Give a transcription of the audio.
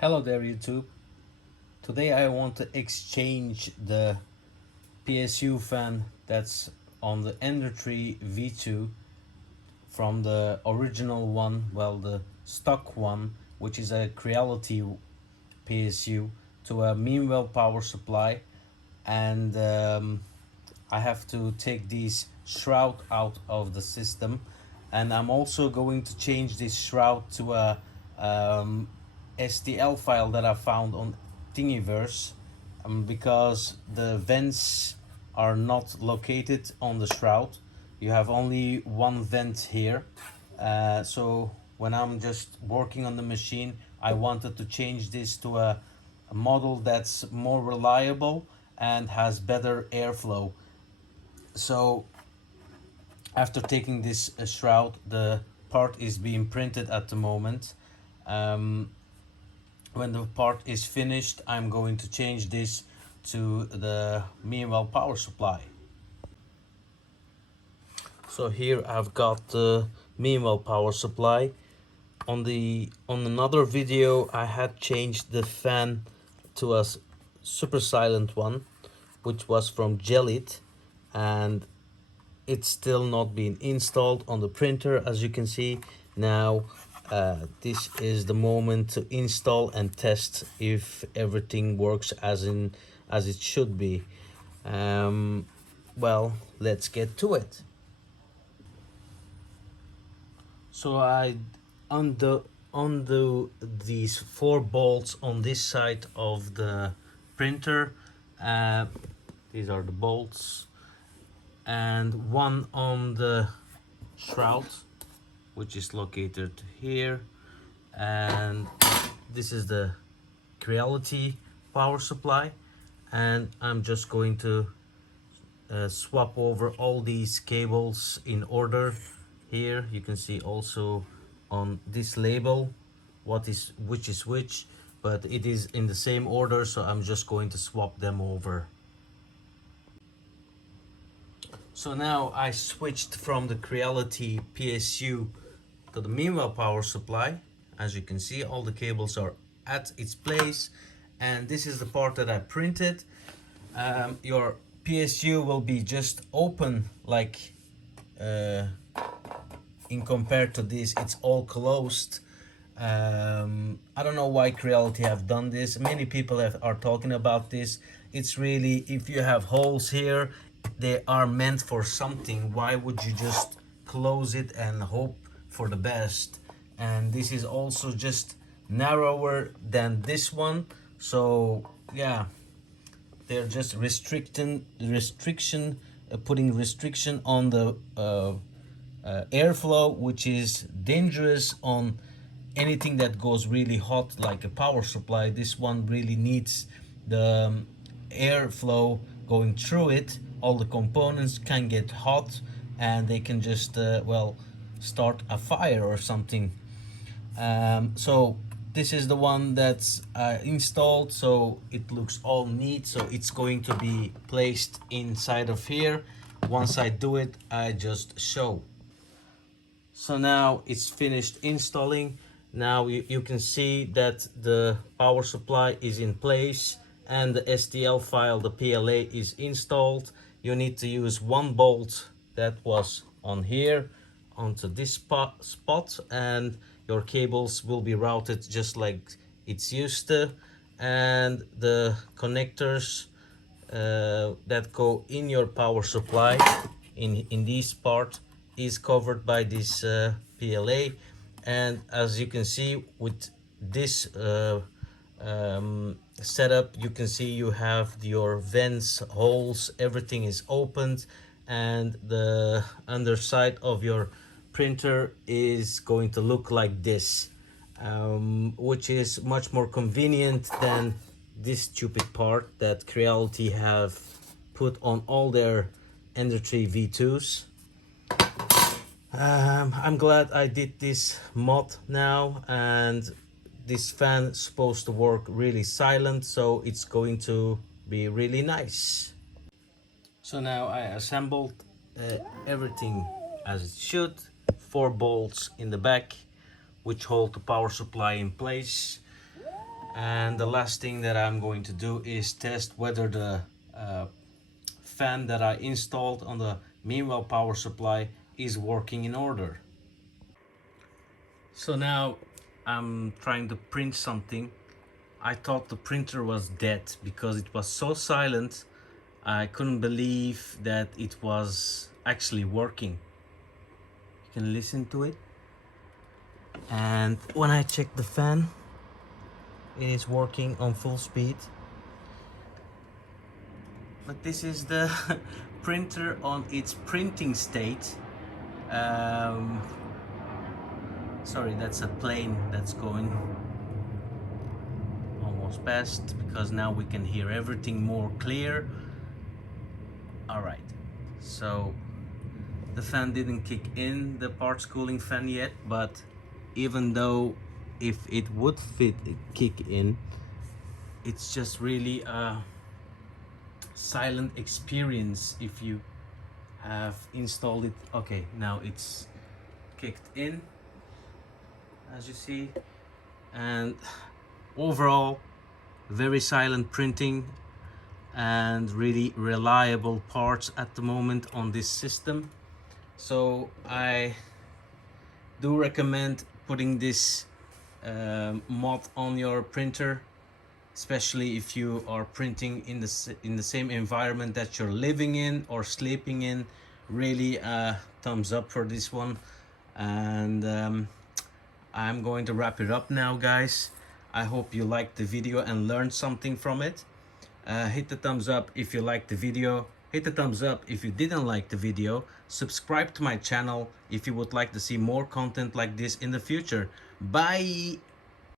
Hello there YouTube. Today I want to exchange the PSU fan that's on the Ender Tree V2 from the original one, well the stock one, which is a Creality PSU, to a Meanwell power supply, and I have to take this shroud out of the system, and I'm also going to change this shroud to a STL file that I found on Thingiverse, because the vents are not located on the shroud. You have only one vent here, so when I'm just working on the machine, I wanted to change this to a model that's more reliable and has better airflow. So after taking this shroud, the part is being printed at the moment. um, when the part is finished, I'm going to change this to the Meanwell power supply. So here I've got the Meanwell power supply. On another video I had changed the fan to a super silent one, which was from Gelid, and it's still not been installed on the printer, as you can see. Now this is the moment to install and test if everything works as it should be. Well, let's get to it. So I undo these four bolts on this side of the printer. These are the bolts, and one on the shroud, which is located here, and this is the Creality power supply, and I'm just going to swap over all these cables in order. Here you can see also on this label which is which, but it is in the same order, so I'm just going to swap them over. So now I switched from the Creality PSU to the Meanwell power supply. As you can see, all the cables are at its place, and this is the part that I printed. Your PSU will be just open, like in compared to this, it's all closed. I don't know why Creality have done this. Many people are talking about this. It's really, if you have holes here, they are meant for something. Why would you just close it and hope for the best? And this is also just narrower than this one, so yeah, they're just putting restriction on the airflow, which is dangerous on anything that goes really hot, like a power supply. This one really needs the airflow going through it. All the components can get hot, and they can just well, start a fire or something. So this is the one that's installed, so it looks all neat. So it's going to be placed inside of here. Once I do it, I just show. So now it's finished installing. Now you can see that the power supply is in place and the STL file, the PLA, is installed. You need to use one bolt that was on here onto this spot, and your cables will be routed just like it's used to, and the connectors that go in your power supply in this part is covered by this PLA. And as you can see with this setup, you can see you have your vents, holes, everything is opened, and the underside of your printer is going to look like this, which is much more convenient than this stupid part that Creality have put on all their Ender 3 V2s. I'm glad I did this mod now, and this fan is supposed to work really silent, so it's going to be really nice. So now I assembled everything as it should. 4 bolts in the back which hold the power supply in place. And the last thing that I'm going to do is test whether the fan that I installed on the Meanwell power supply is working in order. So now I'm trying to print something. I thought the printer was dead because it was so silent. I couldn't believe that it was actually working. You can listen to it. And when I check the fan, it is working on full speed. But this is the printer on its printing state. Um, Sorry, that's a plane that's going almost past, because now we can hear everything more clear. All right, so the fan didn't kick in, the parts cooling fan yet, but even though if it would kick in, it's just really a silent experience if you have installed it. Okay, now it's kicked in, as you see, and overall very silent printing and really reliable parts at the moment on this system. So I do recommend putting this mod on your printer, especially if you are printing in the same environment that you're living in or sleeping in. Really thumbs up for this one. And I'm going to wrap it up now, guys. I hope you liked the video and learned something from it. Hit the thumbs up if you liked the video. Hit the thumbs up if you didn't like the video. Subscribe to my channel if you would like to see more content like this in the future. Bye!